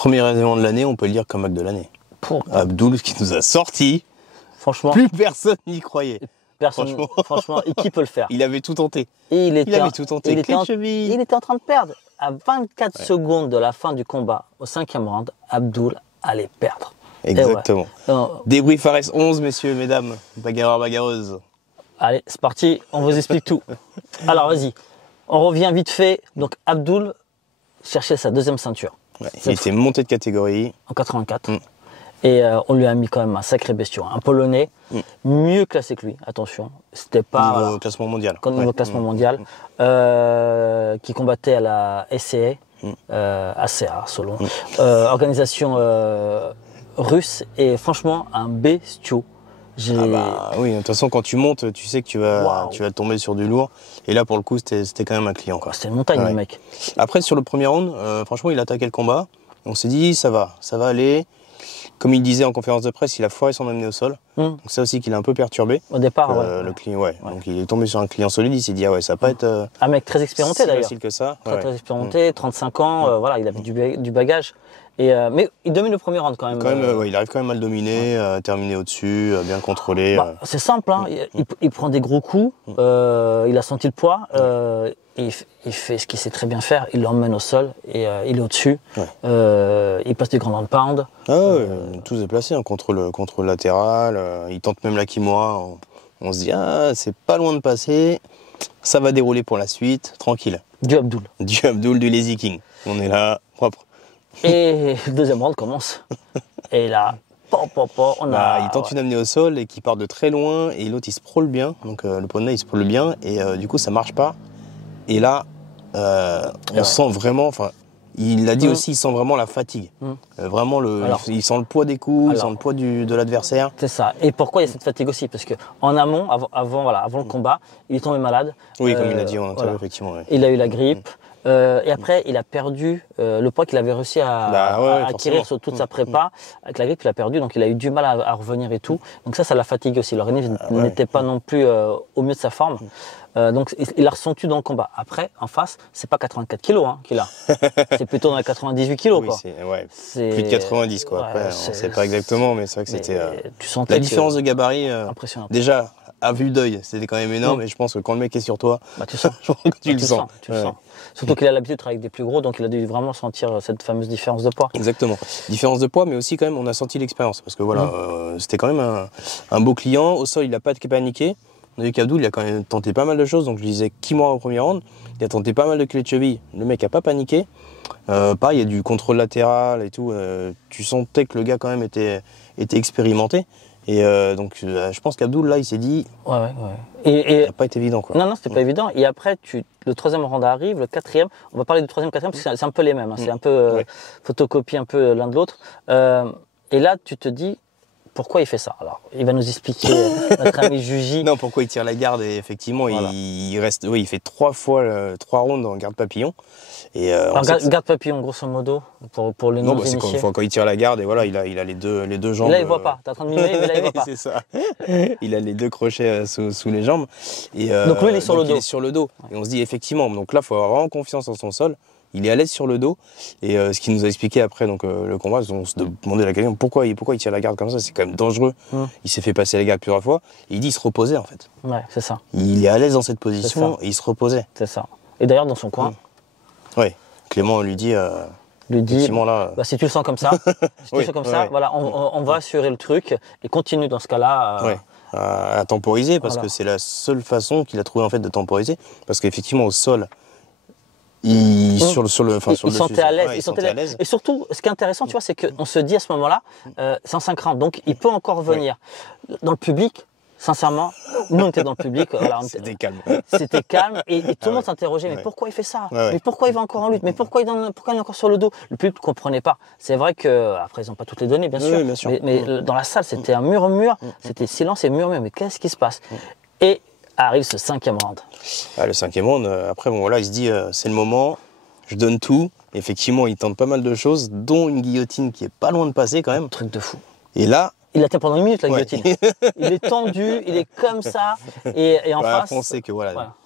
Premier événement de l'année, on peut le dire comme acte de l'année. Abdul qui nous a sorti. Franchement. Plus personne n'y croyait. Franchement, et qui peut le faire? Il avait tout tenté. Et il avait tout tenté. Il était en train de perdre. À 24 secondes de la fin du combat, au 5e round, Abdul allait perdre. Exactement. Débrief Fares 11, messieurs, mesdames, bagarreurs, bagarreuses. Allez, c'est parti, on vous explique tout. Alors, vas-y. On revient vite fait. Donc, Abdul cherchait sa 2e ceinture. Ouais, il était monté de catégorie. En 84. Et on lui a mis quand même un sacré bestiau. Un Polonais, mieux classé que lui, attention. C'était pas... Niveau classement mondial. Niveau classement mondial. Qui combattait à la SCA, ACA, selon. Organisation russe. Et franchement, un bestiau. Oui, de toute façon, quand tu montes, tu sais que tu vas tomber sur du lourd. Et là, pour le coup, c'était quand même un client. C'était une montagne, le mec. Après, sur le premier round, franchement, il a attaqué le combat. On s'est dit, ça va aller. Comme il disait en conférence de presse, il a foiré son amené au sol. Donc ça aussi qui l'a un peu perturbé. Au départ, le client, Donc il est tombé sur un client solide, il s'est dit, ça va pas être... un mec très expérimenté d'ailleurs. Facile que ça. Très expérimenté, 35 ans, voilà, il avait du bagage. Mais il domine le premier round quand même. Il arrive quand même à le dominer, terminer au-dessus, bien contrôlé. C'est simple, hein. Il prend des gros coups, il a senti le poids, il fait ce qu'il sait très bien faire, il l'emmène au sol et il est au-dessus. Il passe des grands pound. Tout est placé, hein, contre le latéral, il tente même la Kimura. On se dit, c'est pas loin de passer, ça va dérouler pour la suite, tranquille. Du Abdul. Du Lazy King. On est là, propre. Et le 2e round commence. Et là, il tente une amenée au sol et qui part de très loin et l'autre il se prôle bien. Donc le Polonais il se prôle bien et du coup ça marche pas. Et là, on sent vraiment, il l'a dit aussi, il sent vraiment la fatigue. Vraiment, il sent le poids des coups, il sent le poids de l'adversaire. C'est ça. Et pourquoi il y a cette fatigue aussi? Parce qu'en amont, avant le combat, il est tombé malade. Oui, comme il l'a dit en interview, effectivement. Ouais. Il a eu la grippe. Et après, il a perdu le poids qu'il avait réussi à acquérir sur toute sa prépa. Avec la grippe, il a perdu, donc il a eu du mal à revenir et tout. Donc ça l'a fatigué aussi. L'organisme n'était pas non plus au mieux de sa forme. Donc il a ressenti dans le combat. Après, en face, c'est pas 84 kilos qu'il a. C'est plutôt dans les 98 kilos. Oui, c'est plus de 90 quoi. Après, on sait pas exactement, mais c'est vrai que c'était la différence de gabarit. Impressionnante. Déjà, à vue d'œil, c'était quand même énorme. Et je pense que quand le mec est sur toi, tu sens. tu le sens. Surtout qu'il a l'habitude de travailler avec des plus gros, donc il a dû vraiment sentir cette fameuse différence de poids. Exactement. Différence de poids, mais aussi quand même, on a senti l'expérience. Parce que c'était quand même un beau client. Au sol, il n'a pas paniqué. On a vu qu'Abdul, il a quand même tenté pas mal de choses. Donc je disais Kimura au premier round. Il a tenté pas mal de clés de cheville. Le mec n'a pas paniqué. Pareil, il y a du contrôle latéral et tout. Tu sentais que le gars quand même était expérimenté. Et donc je pense qu'Abdul là il s'est dit et ça n'a pas été évident quoi. Non c'était pas évident. Et après le 3e round arrive, le 4e, on va parler du 3e, 4e parce que c'est un peu les mêmes, c'est un peu photocopie un peu l'un de l'autre. Et là tu te dis pourquoi il fait ça? Alors il va nous expliquer notre ami Juji. Non, pourquoi il tire la garde et effectivement il reste il fait 3 rounds en garde papillon. Et alors, garde papillon grosso modo pour le non initiés. Quand il tire la garde et voilà il a les deux jambes. Et là il voit pas. T'es en train de mimer mais là il voit pas. C'est ça. Il a les 2 crochets sous les jambes et donc lui il est sur le dos. Il est sur le dos. Et on se dit effectivement donc là il faut avoir vraiment confiance en son sol. Il est à l'aise sur le dos et ce qu'il nous a expliqué après le combat, on se demandait la question pourquoi il tire la garde comme ça, c'est quand même dangereux. Il s'est fait passer la garde plusieurs fois et il dit il se reposait en fait. Ouais, c'est ça. Il est à l'aise dans cette position et il se reposait. C'est ça. Et d'ailleurs dans son coin. Oui, Clément lui dit là, si tu le sens comme ça, voilà, on va assurer le truc et continue dans ce cas-là. À temporiser parce que c'est la seule façon qu'il a trouvé en fait de temporiser parce qu'effectivement au sol il sentait à l'aise. Et surtout, ce qui est intéressant, tu vois, c'est qu'on se dit à ce moment-là, c'est en 5 rounds, donc il peut encore venir. Dans le public, sincèrement, nous on était dans le public, c'était calme. C'était calme et tout le monde s'interrogeait, mais pourquoi il fait ça? Mais pourquoi il va encore en lutte? Mais pourquoi il est encore sur le dos? Le public ne comprenait pas. C'est vrai que, après ils n'ont pas toutes les données, bien sûr. Mais dans la salle, c'était un murmure, c'était silence et murmure, mais qu'est-ce qui se passe? Et arrive ce 5e round. Le 5e round, après il se dit c'est le moment, je donne tout. Effectivement, il tente pas mal de choses, dont une guillotine qui est pas loin de passer quand même. Truc de fou. Et là, Il la tient pendant une minute, la guillotine. Il est tendu, il est comme ça. Et en face. On sait que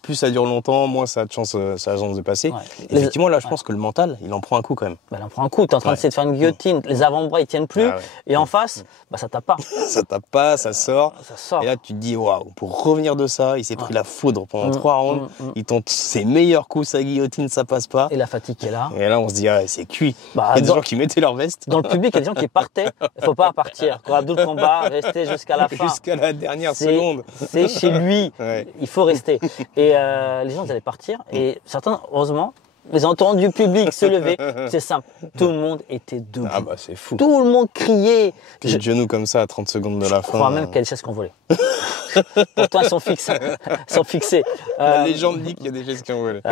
plus ça dure longtemps, moins ça a de chance de passer. Ouais. Effectivement, là, je pense que le mental, il en prend un coup quand même. Bah, il en prend un coup. Tu es en train d'essayer de faire une guillotine. Les avant-bras, ils tiennent plus. Et en face, ça tape pas. Ça tape pas, ça sort. Et là, tu te dis, waouh, pour revenir de ça, il s'est pris la foudre pendant 3 rounds. Il tente ses meilleurs coups, sa guillotine, ça passe pas. Et la fatigue est là. Et là, on se dit, c'est cuit. Il y a des gens qui mettaient leur veste. Dans le public, il y a des gens qui partaient. Il faut pas partir. Quand Abdul combat, rester jusqu'à la fin. Jusqu'à la dernière seconde. C'est chez lui. Il faut rester. Et les gens, ils allaient partir. Et certains, heureusement, ils ont entendu le public se lever. C'est simple. Tout le monde était debout. Ah bah c'est fou. Tout le monde criait. Les genoux comme ça à 30 secondes de la fin. Je crois même qu'il y a des chaises qui ont volé. Pourtant, elles sont fixes. Elles sont fixées. La légende dit qu'il y a des chaises qui ont volé.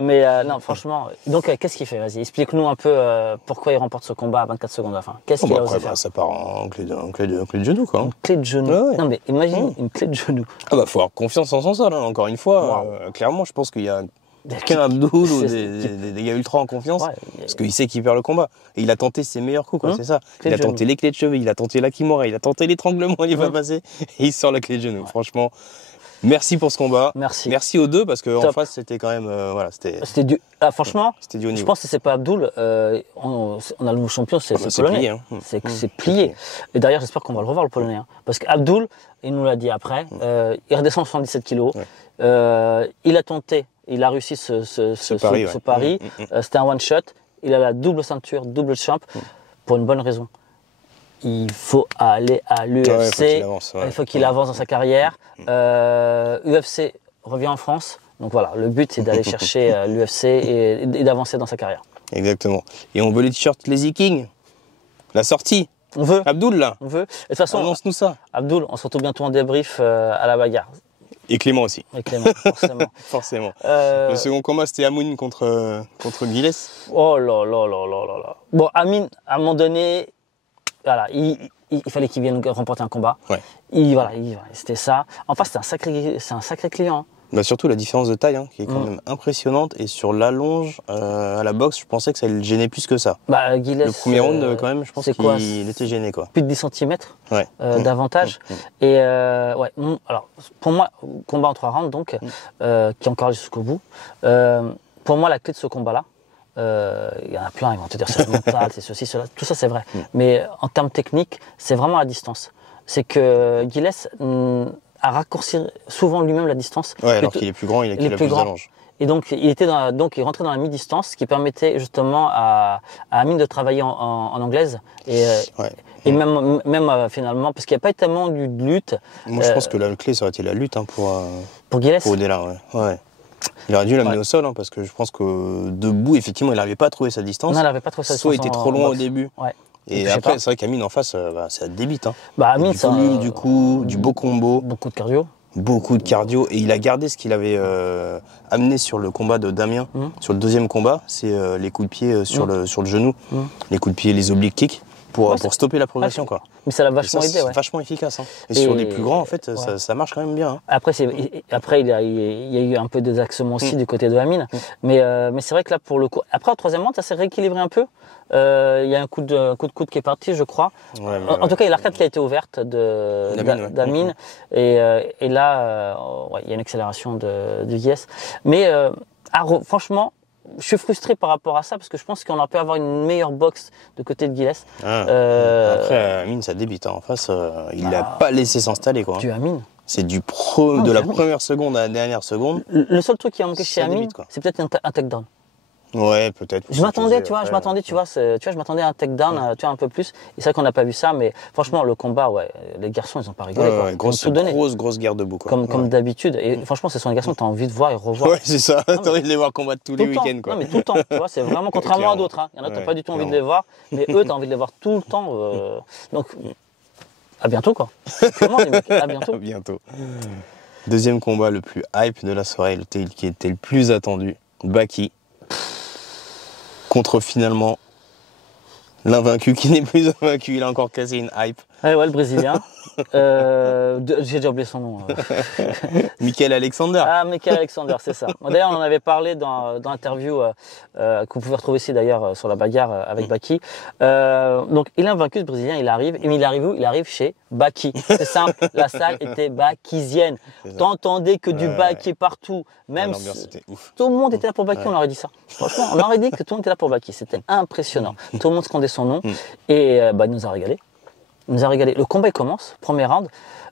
Mais non, franchement. Donc, qu'est-ce qu'il fait? Vas-y, explique-nous un peu pourquoi il remporte ce combat à 24 secondes de la fin. Qu'est-ce qu'il a osé faire? Ça part en clé de genou, quoi. Une clé de genou. Non, mais imagine une clé de genou. Ah bah, faut avoir confiance en son sol, hein. Encore une fois. Clairement, je pense qu'il y a qu'un Abdul ou des gars ultra en confiance, parce qu'il sait qu'il perd le combat. Et il a tenté ses meilleurs coups, quoi, c'est ça. Il a tenté les clés de cheville, il a tenté la kimura, il a tenté l'étranglement, il va passer, et il sort la clé de genou. Franchement, merci pour ce combat. Merci aux deux, parce qu'en face, c'était quand même... c'était du... franchement, c'était du haut niveau. Je pense que c'est pas Abdul. On a le nouveau champion, c'est le Polonais. Plié, hein. C'est plié. Et d'ailleurs, j'espère qu'on va le revoir, le Polonais. Hein. Parce qu'Abdul, il nous l'a dit après, il redescend 77 kilos. Il a tenté... Il a réussi ce pari. C'était un one-shot. Il a la double ceinture, double champ, pour une bonne raison. Il faut aller à l'UFC. Il faut qu'il avance dans sa carrière. UFC revient en France. Donc voilà, le but, c'est d'aller chercher l'UFC et d'avancer dans sa carrière. Exactement. Et on veut les t-shirts Lazy King. La sortie. On veut. Abdul, là. On veut. Et de toute façon, annonce-nous ça. Abdul, on se retrouve bientôt en débrief à la bagarre. Et Clément aussi. Et Clément, forcément. Forcément. Le second combat, c'était Amoun contre Giles. Oh là là là là là là. Bon, Amin, à un moment donné, voilà, il fallait qu'il vienne remporter un combat. C'était ça. En face, c'est un sacré client. Bah surtout la différence de taille, qui est quand même impressionnante. Et sur l'allonge, à la boxe, je pensais que ça le gênait plus que ça. Bah, Giles, le premier round, quand même, je pense qu'il était gêné, quoi. Plus de 10 cm d'avantage. Et alors, pour moi, combat en 3 rounds, donc, qui est encore jusqu'au bout. Pour moi, la clé de ce combat-là, il y en a plein, ils vont te dire c'est mental, c'est ceci, cela, tout ça c'est vrai. Mais en termes techniques, c'est vraiment la distance. C'est que Giles à raccourcir souvent lui-même la distance. Alors qu'il est plus grand, il a plus d'allonge. Et donc, il rentrait dans la mi-distance, ce qui permettait justement à Amin de travailler en anglaise. Et même finalement, parce qu'il n'y a pas tellement de lutte. Moi, je pense que la clé, ça aurait été la lutte pour Giles. Pour Odella, Il aurait dû l'amener au sol, parce que je pense que debout, effectivement, il n'arrivait pas à trouver sa distance. Non, il n'avait pas trouvé sa distance. Soit il était trop loin au début. Et après, c'est vrai qu'Amin en face, ça débite. Amin, du volume, du coup, du beau combo. Beaucoup de cardio. Beaucoup de cardio. Et il a gardé ce qu'il avait amené sur le combat de Damien. Sur le deuxième combat, c'est les coups de pied sur le genou. Les coups de pied, les oblique kicks. Pour stopper la progression, quoi. Mais ça l'a vachement aidé, C'est vachement efficace. Et sur les plus grands, en fait, ça marche quand même bien. Après, il y a eu un peu des axements aussi du côté de Amin. Mais c'est vrai que là, pour le coup... Après, au troisième round, ça s'est rééquilibré un peu. Il y a un coup de coude qui est parti, je crois. En tout cas, il y a l'arcade qui a été ouverte d'Amin. Et là, il y a une accélération de Gies. Mais franchement... Je suis frustré par rapport à ça parce que je pense qu'on aurait pu avoir une meilleure boxe de côté de Giles. Après, Amin, ça débite. En face, il l'a pas laissé s'installer, quoi. Du Amin. C'est de la première seconde à la dernière seconde. Le seul truc qui a manqué chez Amin, c'est peut-être un takedown. Ouais, peut-être. Je m'attendais, je m'attendais à un takedown, un peu plus. Et c'est vrai qu'on n'a pas vu ça, mais franchement, le combat, les garçons, ils n'ont pas rigolé. Grosse guerre debout, quoi. Comme d'habitude. Et franchement, ce sont les garçons que tu as envie de voir et revoir. Ouais, c'est ça. Tu as envie de les voir combattre tous les week-ends, quoi. Non, mais tout le temps. Tu vois, c'est vraiment contrairement à d'autres. Il y en a qui n'ont pas du tout envie de les voir, mais eux, tu as envie de les voir tout le temps. Donc, à bientôt, quoi. Comment, les mecs ? À bientôt. À bientôt. Deuxième combat le plus hype de la soirée, qui était le plus attendu. Baki. Contre finalement l'invaincu qui n'est plus invaincu, il a encore cassé une hype. Ouais, le Brésilien. J'ai déjà oublié son nom. Michael Alexander. Ah, Michael Alexander, c'est ça. D'ailleurs, on en avait parlé dans l'interview que vous pouvez retrouver ici d'ailleurs sur la bagarre avec Baki. Donc, il est invaincu, ce Brésilien, il arrive. Et il arrive où? Il arrive chez Baki. C'est simple, la salle était bakisienne. T'entendais que du Baki partout. Même tout le monde était là pour Baki, on aurait dit ça. Franchement, on aurait dit que tout le monde était là pour Baki. C'était impressionnant. Tout le monde scandait son nom. Et il nous a régalé. Il nous a régalé. Le combat il commence, premier round,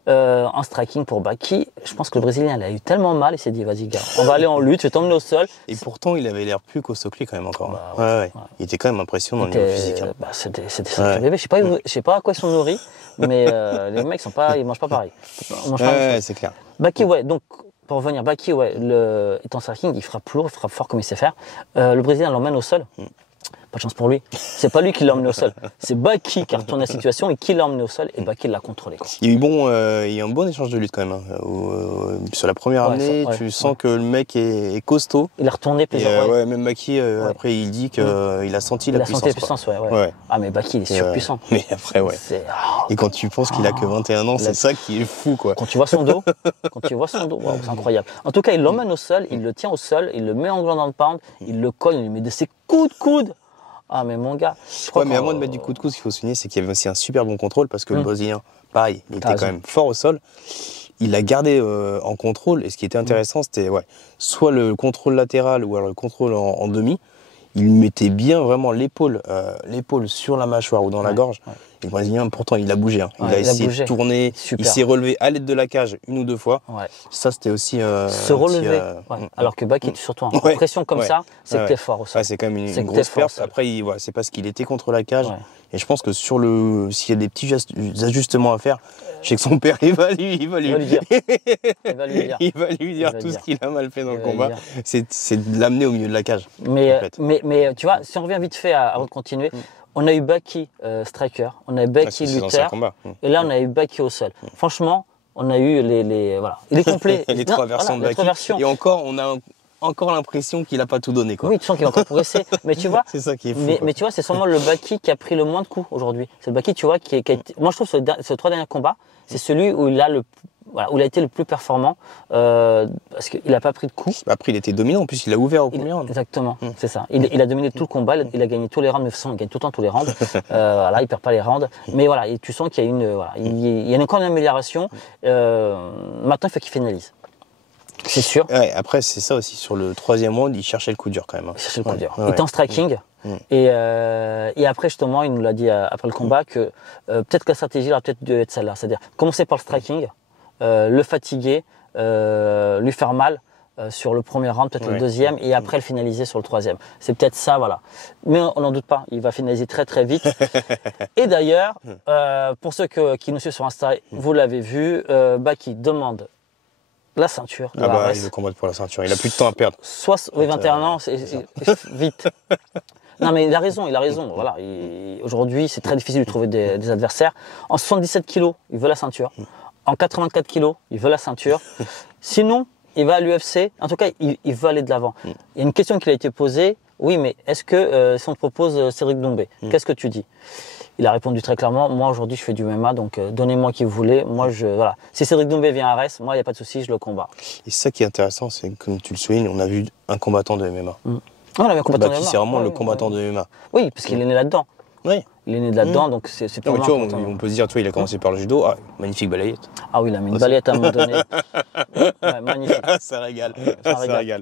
en striking pour Baki. Je pense que le Brésilien il a eu tellement mal, il s'est dit vas-y gars, on va aller en lutte, je vais t'emmener au sol. Et pourtant il avait l'air plus costaud que lui quand même encore. Ouais. Il était quand même impressionnant dans le niveau physique. C'était un bébé. Je sais pas à quoi ils sont nourris, mais les mecs ils mangent pas pareil. C'est clair. Baki donc pour revenir, Baki est en striking, il frappe lourd, il frappe fort comme il sait faire. Le Brésilien l'emmène au sol. Pas de chance pour lui. C'est pas lui qui l'a emmené au sol. C'est Baki qui a retourné la situation et qui l'a emmené au sol et Baki l'a contrôlé. Quoi. Il y a eu un bon échange de lutte quand même. Sur la première année, tu sens que le mec est costaud. Il a retourné plusieurs fois. Même Baki, après, il dit qu'il a senti la puissance. Il a senti la puissance, ouais. Ah, mais Baki, il est surpuissant. Mais après, Et quand tu penses qu'il a que 21 ans, c'est ça qui est fou, quoi. Quand tu vois son dos, c'est incroyable. En tout cas, il l'emmène au sol, il le tient au sol, il le met en ground and pound, il le cogne, il lui met de ses coups de coude. Ah mais mon gars. Mais avant de mettre du coup de coude, ce qu'il faut souligner, c'est qu'il y avait aussi un super bon contrôle parce que le Brésilien, pareil, il était quand même fort au sol. Il l'a gardé en contrôle et ce qui était intéressant, c'était soit le contrôle latéral ou alors le contrôle en demi. Il mettait bien vraiment l'épaule sur la mâchoire ou dans la gorge. Et le Brésilien, pourtant, il a bougé. Il a essayé de tourner. Super. Il s'est relevé à l'aide de la cage une ou deux fois. Ça, c'était aussi... se relever. Alors que Baki, surtout en pression comme ça, c'est que t'es fort aussi. C'est quand même une grosse perte. Après, c'est parce qu'il était contre la cage. Et je pense que s'il y a des petits ajustements à faire, je sais que son père, il va lui dire tout ce qu'il a mal fait dans le combat. C'est de l'amener au milieu de la cage. Mais tu vois, si on revient vite fait avant de continuer, on a eu Baki striker, on a eu Baki lutteur, et là on a eu Baki au sol. Franchement, on a eu voilà. Il est complet. Les trois versions de Baki. Et encore, on a encore l'impression qu'il n'a pas tout donné, quoi. Oui, tu sens qu'il va encore progresser. Mais tu vois, c'est ça qui est fou. Mais tu vois, c'est sûrement le Baki qui a pris le moins de coups aujourd'hui. C'est le Baki, tu vois, qui a été... Moi, je trouve que ces trois derniers combats, c'est celui où il a où il a été le plus performant parce qu'il n'a pas pris de coups. Après, il était dominant, en plus il a ouvert au premier round. Exactement, c'est ça. Il a dominé tout le combat, il a gagné tous les rounds, mais de toute façon, il gagne tout le temps tous les rounds. Il perd pas les rounds. Mais voilà, et tu sens qu'il y a il y a encore une amélioration. Maintenant, il faut qu'il finalise. C'est sûr. Après, c'est ça aussi. Sur le troisième round, il cherchait le coup dur quand même. Il cherchait le coup dur. Il était en striking. Et après, justement, il nous l'a dit après le combat que peut-être que la stratégie aurait peut-être dû être celle-là. C'est-à-dire commencer par le striking, le fatiguer, lui faire mal sur le premier round, peut-être le deuxième, et après le finaliser sur le troisième. C'est peut-être ça, voilà. Mais on n'en doute pas, il va finaliser très très vite. Et d'ailleurs, pour ceux qui nous suivent sur Insta, vous l'avez vu, Baki demande la ceinture. Il veut combattre pour la ceinture. Il a plus de temps à perdre. 21 ans, c'est vite. Non, mais il a raison. Voilà. Aujourd'hui, c'est très difficile de trouver des adversaires. En 77 kilos, il veut la ceinture. En 84 kilos, il veut la ceinture. Sinon, il va à l'UFC. En tout cas, il veut aller de l'avant. Il y a une question qui lui a été posée. Oui, mais est-ce que si on te propose Cédric Doumbé, qu'est-ce que tu dis? Il a répondu très clairement, moi aujourd'hui je fais du MMA, donc donnez-moi qui vous voulez. Moi, voilà. Si Cédric Doumbé vient à Arès, moi il n'y a pas de souci, je le combats. Et ça qui est intéressant, c'est que comme tu le soulignes, on a vu un combattant de MMA. On a vu un combattant de MMA. C'est vraiment le combattant de MMA. Oui, parce qu'il est né là-dedans. Oui. Il est né de là-dedans, donc c'est pas mal. On peut se dire, il a commencé par le judo. Ah, magnifique balayette. Ah oui, il a mis une balayette à un moment donné. Magnifique. Ça régale.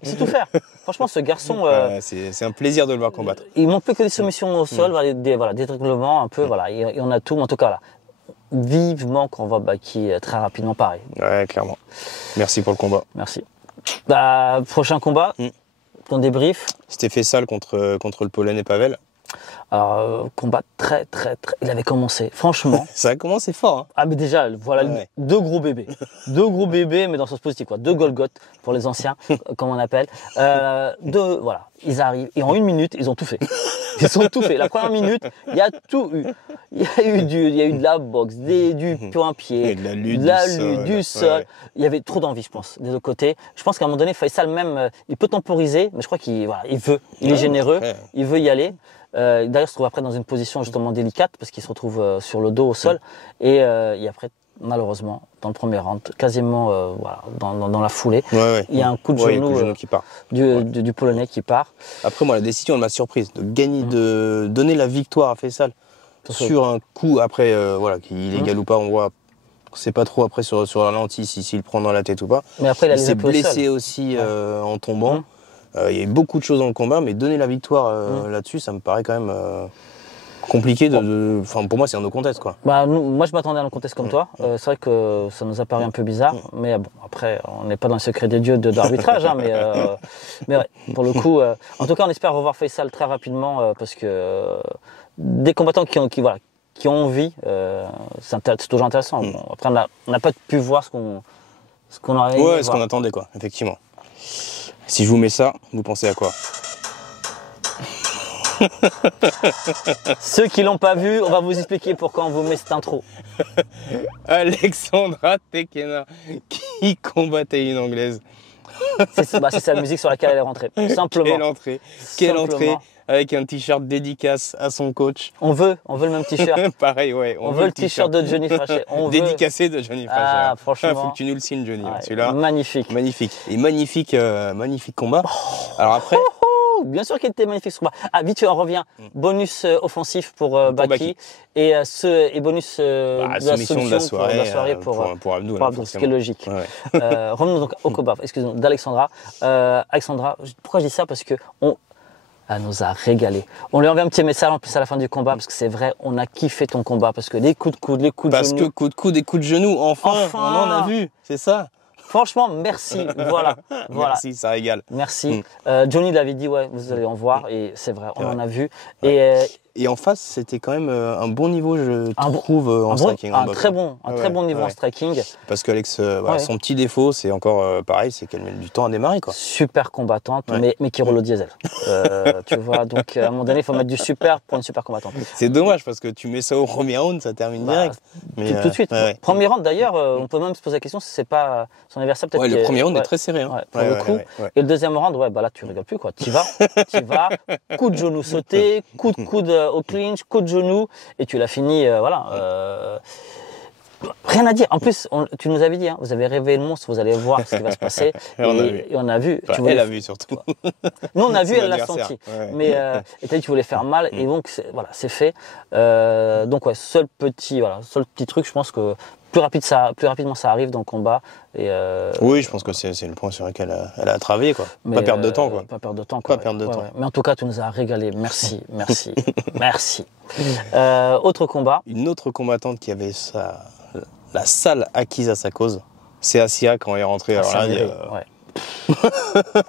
C'est tout faire. Franchement, ce garçon. C'est un plaisir de le voir combattre. Il manque plus que des soumissions au sol, des détriclements un peu, voilà. Et on a tout, mais en tout cas, là. Vivement qu'on voit Baki très rapidement pareil. Ouais, clairement. Merci pour le combat. Merci. Prochain combat, ton débrief. C'était Fessal contre le Polonais Pavel. Alors, combat très. Il avait commencé, franchement. Ça a commencé fort. Hein. Ah, mais déjà, voilà, deux gros bébés. Deux gros bébés, mais dans le sens positif, quoi. Deux Golgoth, pour les anciens, comme on appelle. Voilà, ils arrivent, et en 1 minute, ils ont tout fait. Ils ont tout fait. La première minute, il y a tout eu. Il y a eu de la boxe, du point pied, de la lutte, du sol. Il y avait trop d'envie, je pense, des deux côtés. Je pense qu'à un moment donné, Faisal même, il peut temporiser, mais je crois qu'il veut. Il est généreux, il veut y aller. D'ailleurs, il se trouve après dans une position justement délicate parce qu'il se retrouve sur le dos au sol. Et après, malheureusement, dans le premier round, quasiment voilà, dans la foulée, il y a un coup de genou, qui part. Du Polonais qui part. Après, moi, la décision, elle m'a surprise. De gagner, de donner la victoire à Faisal sur un coup, après, voilà, qu'il est illégal ou pas, on voit. C'est pas trop après sur la lentille s'il prend dans la tête ou pas. Mais après, il s'est blessé aussi en tombant. Il y a eu beaucoup de choses dans le combat, mais donner la victoire là-dessus, ça me paraît quand même compliqué. Enfin, pour moi, c'est un no contest, quoi. Bah, moi, je m'attendais à un no contest comme toi. C'est vrai que ça nous a paru un peu bizarre, mais bon, après, on n'est pas dans le secret des dieux d'arbitrage, hein, mais ouais, pour le coup, en tout cas, on espère revoir Faisal très rapidement parce que des combattants qui ont envie, c'est toujours intéressant. Bon, après, on n'a pas pu voir ce qu'on aurait aimé voir. Ce qu'on attendait, quoi, effectivement. Si je vous mets ça, vous pensez à quoi? Ceux qui l'ont pas vu, on va vous expliquer pourquoi on vous met cette intro. Alexandra Tekena qui combattait une Anglaise. C'est sa musique sur laquelle elle est rentrée, simplement. Quelle entrée avec un t-shirt dédicace à son coach. On veut le même t-shirt. Pareil, ouais. On veut le t-shirt de Johnny Frachet. Dédicacé de Johnny Frachet. Ah, franchement. Faut que tu nous le signes, Johnny. Celui-là. Magnifique. Et magnifique combat. Alors après. Bien sûr qu'il était magnifique ce combat. Ah, vite, on revient. Bonus offensif pour Baki. Et bonus soumission de la soirée pour Abdou. Ce qui est logique. Revenons donc au combat, excusez-moi, d'Alexandra. Alexandra, pourquoi je dis ça? Parce que elle nous a régalé. On lui a envoyé un petit message en plus à la fin du combat parce que c'est vrai, on a kiffé ton combat parce que les coups de coude, les coups de genoux. Parce que coups de coude et coups de genoux, enfin, on en a vu, c'est ça. Franchement, merci. Voilà. Merci, ça régale. Merci. Johnny l'avait dit, ouais, vous allez en voir et c'est vrai, on en a vu. Et en face, c'était quand même un bon niveau, je trouve, en striking. Un très bon niveau en striking. Parce qu'Alex, son petit défaut, c'est encore pareil, c'est qu'elle met du temps à démarrer, quoi. Super combattante, mais qui roule au diesel. Tu vois, donc à un moment donné, il faut mettre du super pour une super combattante. C'est dommage parce que tu mets ça au premier round, ça termine direct. Mais tout de suite. Premier round, d'ailleurs, on peut même se poser la question si c'est pas son adversaire peut-être. Le premier round est très serré. Pour le coup. Et le deuxième round, là, tu rigoles plus, quoi. Tu vas, coup de genou sauté, coup de coude au clinch, coup de genou, et tu l'as fini, rien à dire. En plus, tu nous avais dit, vous avez réveillé le monstre, vous allez voir ce qui va se passer. Et on a vu. Elle a vu surtout. Nous, on a vu, elle l'a senti. Mais et tu as dit que tu voulais faire mal, et donc, c'est fait. Donc, seul petit truc, je pense que plus rapidement ça arrive dans le combat. Oui, je pense que c'est le point sur lequel elle a travaillé, quoi. Pas perdre de temps, quoi. Pas perdre de temps, quoi. Pas perdre de temps. Mais en tout cas, tu nous as régalé. Merci. Autre combat. Une autre combattante qui avait la salle acquise à sa cause, c'est Assia quand elle est rentrée. Alors là,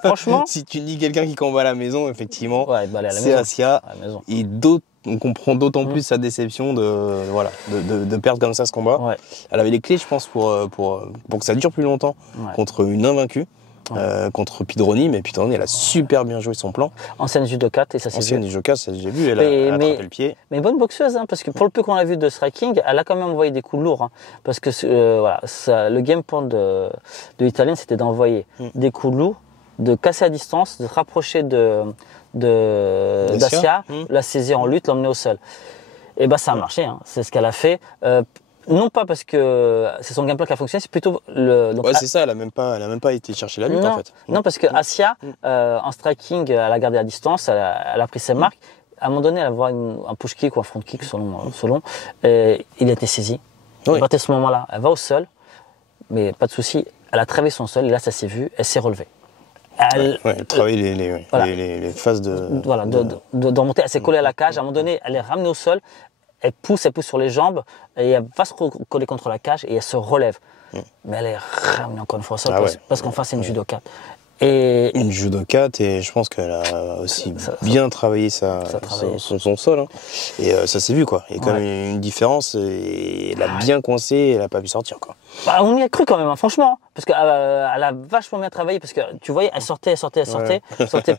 franchement, si tu dis quelqu'un qui combat à la maison, effectivement, c'est Assia. Et on comprend d'autant plus sa déception de perdre comme ça ce combat. Elle avait les clés, je pense, pour que ça dure plus longtemps contre une invaincue, contre Pidroni. Mais Pidroni, elle a super bien joué son plan. Ancienne judokate, et ça s'est vu. Ancienne judokate, ça j'ai vu, elle a attrapé le pied. Mais bonne boxeuse, parce que pour le peu qu'on a vu de striking, elle a quand même envoyé des coups lourds. Parce que le game plan de l'Italienne, c'était d'envoyer des coups lourds, de casser à distance, de se rapprocher d'Assia, la saisir en lutte, l'emmener au sol. Et ça a marché, c'est ce qu'elle a fait. Non pas parce que c'est son gameplay qui a fonctionné, c'est plutôt c'est ça, elle a même pas été chercher la lutte en fait. Non, parce que Assia, en striking, elle a gardé la distance, elle a pris ses marques. À un moment donné, elle va voir un push kick ou un front kick selon. Et il a été saisi. À partir de ce moment-là, elle va au sol, mais pas de souci. Elle a traversé son sol et là, ça s'est vu, elle s'est relevée. Elle travaille les phases de remonter. Elle s'est collée à la cage. À un moment donné, elle est ramenée au sol. Elle pousse sur les jambes et elle va se coller contre la cage et elle se relève. Mais elle est ramenée encore une fois au sol parce qu'en face, c'est une judokate. Une judokate, et je pense qu'elle a aussi bien travaillé son sol. Et ça s'est vu, quoi. Il y a quand même une différence, et elle a bien coincé et elle n'a pas pu sortir, quoi. On y a cru quand même, franchement. Parce qu'elle a vachement bien travaillé, parce que tu voyais, elle sortait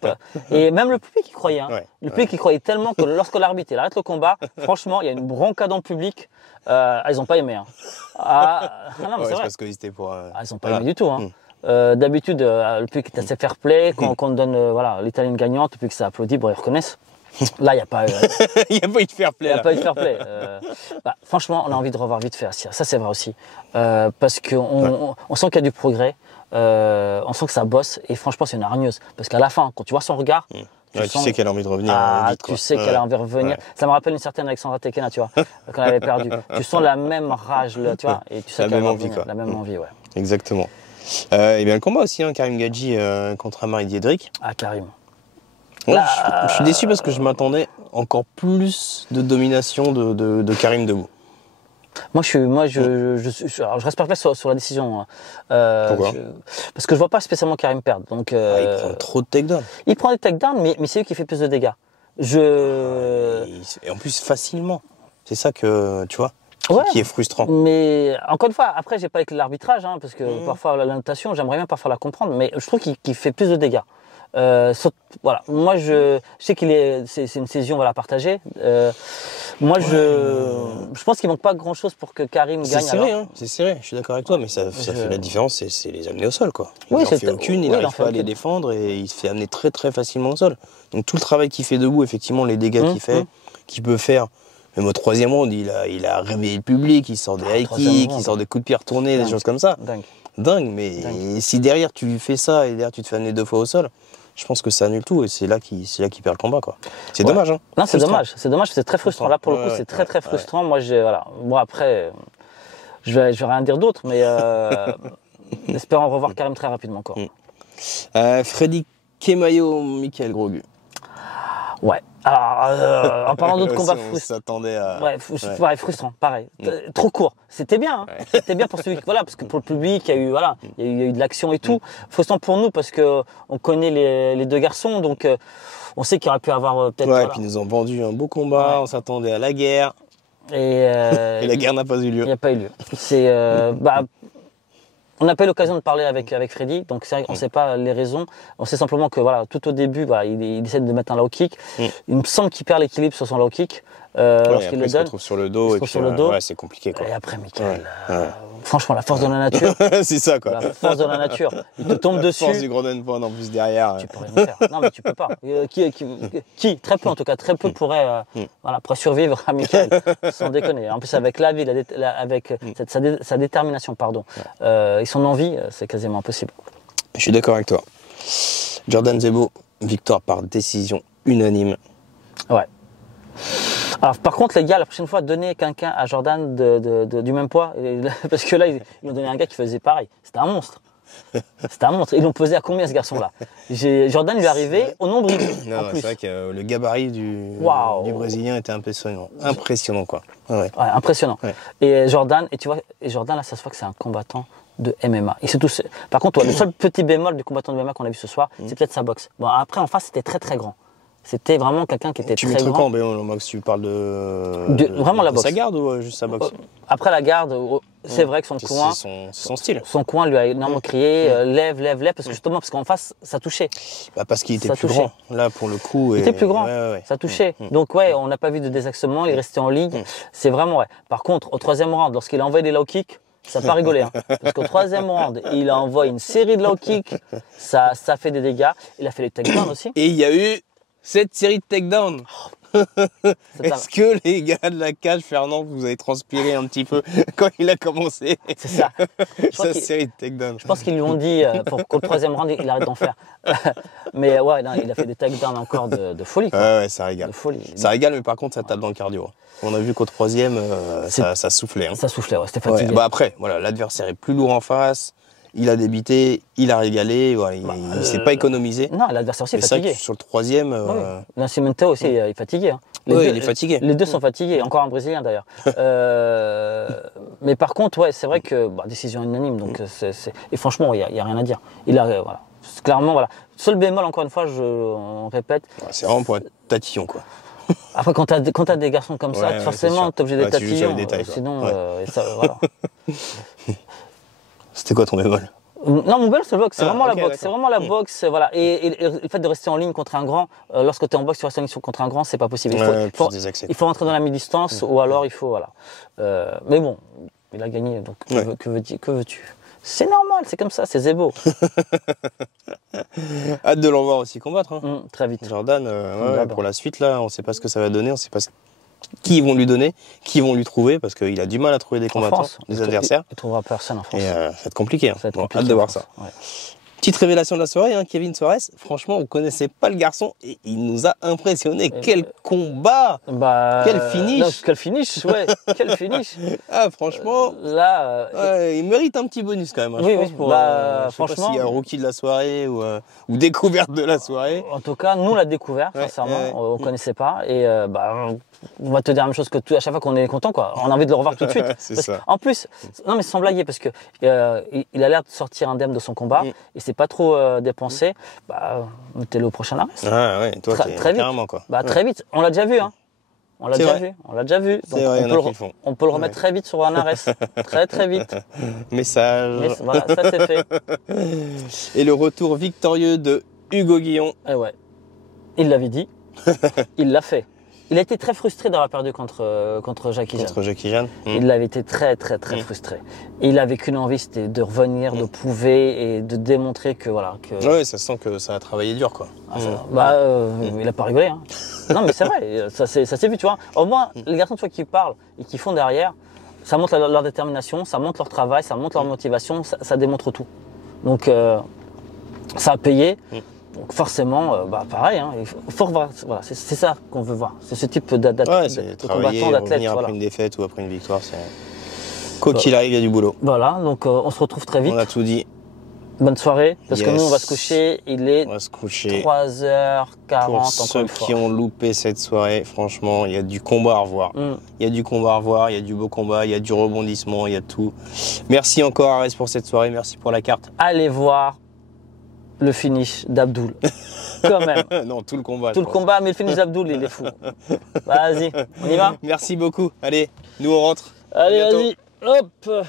pas. Et même le public y croyait. Le public y croyait tellement que lorsque l'arbitre arrête le combat, franchement, il y a une bronca dans le public. Ils n'ont pas aimé. Non, mais c'est vrai. Parce qu'ils étaient pour. Ils n'ont pas aimé du tout. D'habitude, le public est assez fair play. Quand on donne l'Italienne gagnante, le public ça applaudit, ils reconnaissent. Là, il n'y a pas il n'y a pas eu de fair play. Il n'y a pas eu de fair play. Franchement, on a envie de revoir vite fait Assia. Ça, c'est vrai aussi. Parce qu'on on sent qu'il y a du progrès. On sent que ça bosse. Et franchement, c'est une hargneuse. Parce qu'à la fin, quand tu vois son regard, tu sais qu'elle a envie de revenir vite. Tu sais qu'elle a envie de revenir. Ça me rappelle une certaine Alexandra Tekena, tu vois, quand elle avait perdu. Tu sens la même rage, là, tu vois. Et tu sais qu'elle a envie, la même envie, ouais. Exactement. Et bien le combat aussi, hein, Karim Gadji contre Amari Diedrich. Ah, Karim. Ouais, je suis déçu parce que je m'attendais encore plus de domination de Karim debout. Moi, je reste perplexe sur la décision. Pourquoi parce que je vois pas spécialement Karim perdre. Donc, il prend trop de takedowns. Il prend des takedowns, mais c'est lui qui fait plus de dégâts. Et en plus facilement. C'est ça que tu vois. Qui est frustrant. Mais encore une fois, après, j'ai pas avec l'arbitrage, hein, parce que parfois la notation, j'aimerais bien parfois la comprendre, mais je trouve qu'il fait plus de dégâts. Voilà. Moi, je sais c'est une décision partagée. Moi, je pense qu'il manque pas grand chose pour que Karim gagne. C'est serré, je suis d'accord avec toi, mais ça fait la différence, c'est les amener au sol, quoi. Il n'en fait aucune, il n'arrive pas à les défendre et il se fait amener très très facilement au sol. Donc tout le travail qu'il fait debout, effectivement, les dégâts qu'il peut faire. Même au troisième round, il a réveillé le public, il sort des high kicks, il sort des coups de pied retournés, des choses comme ça. Dingue, mais si derrière tu fais ça et derrière tu te fais amener 2 fois au sol, je pense que ça annule tout et c'est là qu'il perd le combat, quoi. C'est dommage, hein. Non, c'est dommage, c'est très frustrant. Là, pour le coup, c'est très très frustrant. Moi, après, je vais rien dire d'autre, mais espérons revoir Karim très rapidement encore. Freddy Kemayo, Michael Grogu. Ouais. Alors, en parlant d'autres combats frustrants. Ouais, frustrant, pareil. Trop court. C'était bien, hein. C'était bien pour celui parce que pour le public, il y a eu de l'action et tout. Frustrant pour nous parce que on connaît les deux garçons, donc on sait qu'il aurait pu avoir peut-être. Ouais, et puis ils nous ont vendu un beau combat. On s'attendait à la guerre. Et la guerre n'a pas eu lieu. Il n'y a pas eu lieu. C'est on n'a pas eu l'occasion de parler avec Freddy, donc c'est vrai qu'on ne sait pas les raisons. On sait simplement que tout au début, il essaie de mettre un low kick. Il me semble qu'il perd l'équilibre sur son low kick. Lorsqu'il le donne, il se retrouve sur le dos. Ouais, c'est compliqué, quoi. Et après, Michael, franchement, la force de la nature. C'est ça, quoi. La force de la nature. Il te tombe dessus. La force du Groden Pound en plus derrière. Tu peux rien faire. Non, mais tu peux pas. Très peu en tout cas, pourrait survivre à Michael, sans déconner. En plus, avec la vie, avec sa détermination, et son envie, c'est quasiment impossible. Je suis d'accord avec toi. Jordan Zebo, victoire par décision unanime. Ouais. Alors, par contre, les gars, la prochaine fois, donnez quelqu'un à Jordan du même poids. Parce que là, ils ont donné un gars qui faisait pareil. C'était un monstre. Ils l'ont pesé à combien, ce garçon-là? Jordan lui est arrivé au nombril. C'est vrai que le gabarit du Brésilien était impressionnant. Quoi. Ouais, impressionnant. Ouais. Et Jordan, là, ça se voit que c'est un combattant de MMA. Par contre, le seul petit bémol du combattant de MMA qu'on a vu ce soir, c'est peut-être sa boxe. Bon, après, en face, c'était très très grand. C'était vraiment quelqu'un qui était très grand. Tu mettrais quand, Max, tu parles vraiment la boxe. Sa garde ou juste sa boxe? Après la garde, c'est vrai que son coin... Son style. Son coin lui a énormément crié, lève, parce qu'en face, ça touchait. Parce qu'il était plus grand, là, pour le coup. Il était plus grand, ça touchait. Donc, on n'a pas vu de désaxement, il restait en ligne. C'est vraiment, Par contre, au troisième round, lorsqu'il a envoyé des low kicks, ça n'a pas rigolé, hein. Parce qu'au troisième round, il a envoyé une série de low kicks, ça fait des dégâts. Il a fait les takedowns aussi. Et il y a eu cette série de takedowns. Est-ce que les gars de la cage, Fernand, vous avez transpiré un petit peu quand il a commencé? C'est ça. Sa série de takedowns. Je pense qu'ils lui ont dit pour qu'au troisième round, il arrête d'en faire. Mais il a fait des takedowns encore de folie, quoi. Ouais, ça régale. De folie. Ça régale, mais par contre, ça tape dans le cardio. On a vu qu'au troisième, ça soufflait. Hein. Ça soufflait, c'était fatigué. Après, l'adversaire est plus lourd en face. Il a débité, il a régalé, il ne s'est pas économisé. Non, l'adversaire aussi est fatigué. C'est vrai que sur le troisième... Nascimento aussi il est fatigué. Hein. Il est fatigué. Les deux sont fatigués, encore un Brésilien d'ailleurs. Mais par contre, c'est vrai que décision unanime. Donc et franchement, il n'y a rien à dire. Clairement, Seul bémol, encore une fois, on répète. C'est vraiment pour être tatillon, quoi. Après, quand tu as des garçons comme ça, forcément, tu es obligé d'être tatillon. Sinon, C'était quoi ton bémol? Non, mon bémol, c'est le boxe. C'est vraiment la boxe. C'est vraiment la boxe. Et le fait de rester en ligne contre un grand, lorsque tu es en boxe, tu restes en ligne contre un grand, c'est pas possible. Il faut rentrer dans la mi-distance ou alors il faut. Mais bon, il a gagné. Donc, que veux-tu? C'est normal, c'est comme ça, c'est Zebo. Hâte de l'en voir aussi combattre. Hein. Très vite. Jordan, pour la suite, là, on ne sait pas ce que ça va donner, on ne sait pas qui ils vont lui donner, qui ils vont lui trouver, parce qu'il a du mal à trouver des combattants, des adversaires. Il ne trouvera personne en France. Et ça va être compliqué. Hein. Ça va être compliqué hâte de voir ça. Ouais. Petite révélation de la soirée, hein, Kevin Suarez. Franchement, on ne connaissait pas le garçon et il nous a impressionné. Quel combat, quel finish. Non, quel finish, ouais. Quel finish. Ah, franchement, là, il mérite un petit bonus quand même. Hein, oui, je pense oui. pour, franchement, je sais pas s'il y a rookie de la soirée ou découverte de la soirée. En tout cas, nous, on l'a découvert, sincèrement. On ne connaissait pas. Et on va te dire la même chose que tout, à chaque fois qu'on est content, quoi. On a envie de le revoir tout de suite. C'est ça. En plus, non, mais sans blaguer, parce que il a l'air de sortir indemne de son combat et c'est pas trop dépensé. Mettez-le au prochain arrest. Ah ouais, toi, très vite. Carrément, quoi. Très vite. On l'a déjà vu, hein. On l'a déjà vu. Donc, on peut le remettre très vite sur un arrest. Très, très vite. Message. Voilà, ça c'est fait. Et le retour victorieux de Hugo Guillon. Et ouais. Il l'avait dit. Il l'a fait. Il a été très frustré d'avoir perdu contre Jackie Jeanne. Contre Jackie Jeanne. Il avait été très, très, très frustré. Et il avait qu'une envie, c'était de revenir, de prouver et de démontrer que voilà. Oui, ça sent que ça a travaillé dur, quoi. Il a pas rigolé. Hein. Non, mais c'est vrai, ça s'est vu, tu vois. Au moins, les garçons, tu vois, qui parlent et qui font derrière, ça montre leur détermination, ça montre leur travail, ça montre leur motivation, ça démontre tout. Donc, ça a payé. Donc forcément, pareil, hein, il faut revoir, voilà, c'est ça qu'on veut voir. C'est ce type de combattant, d'athlète. Voilà. Après une défaite ou après une victoire, quoi qu'il arrive, il y a du boulot. Voilà, donc on se retrouve très vite. On a tout dit. Bonne soirée, parce que nous on va se coucher, il est 3h40. Pour ceux qui ont loupé cette soirée, franchement, il y a du combat à revoir. Il y a du combat à revoir, il y a du beau combat, il y a du rebondissement, il y a tout. Merci encore Arès pour cette soirée, merci pour la carte. Allez voir le finish d'Abdoul, quand même. Non, tout le combat. Tout le combat, mais le finish d'Abdoul, il est fou. Vas-y, on y va. Merci beaucoup. Allez, nous on rentre. Allez, vas-y. Hop.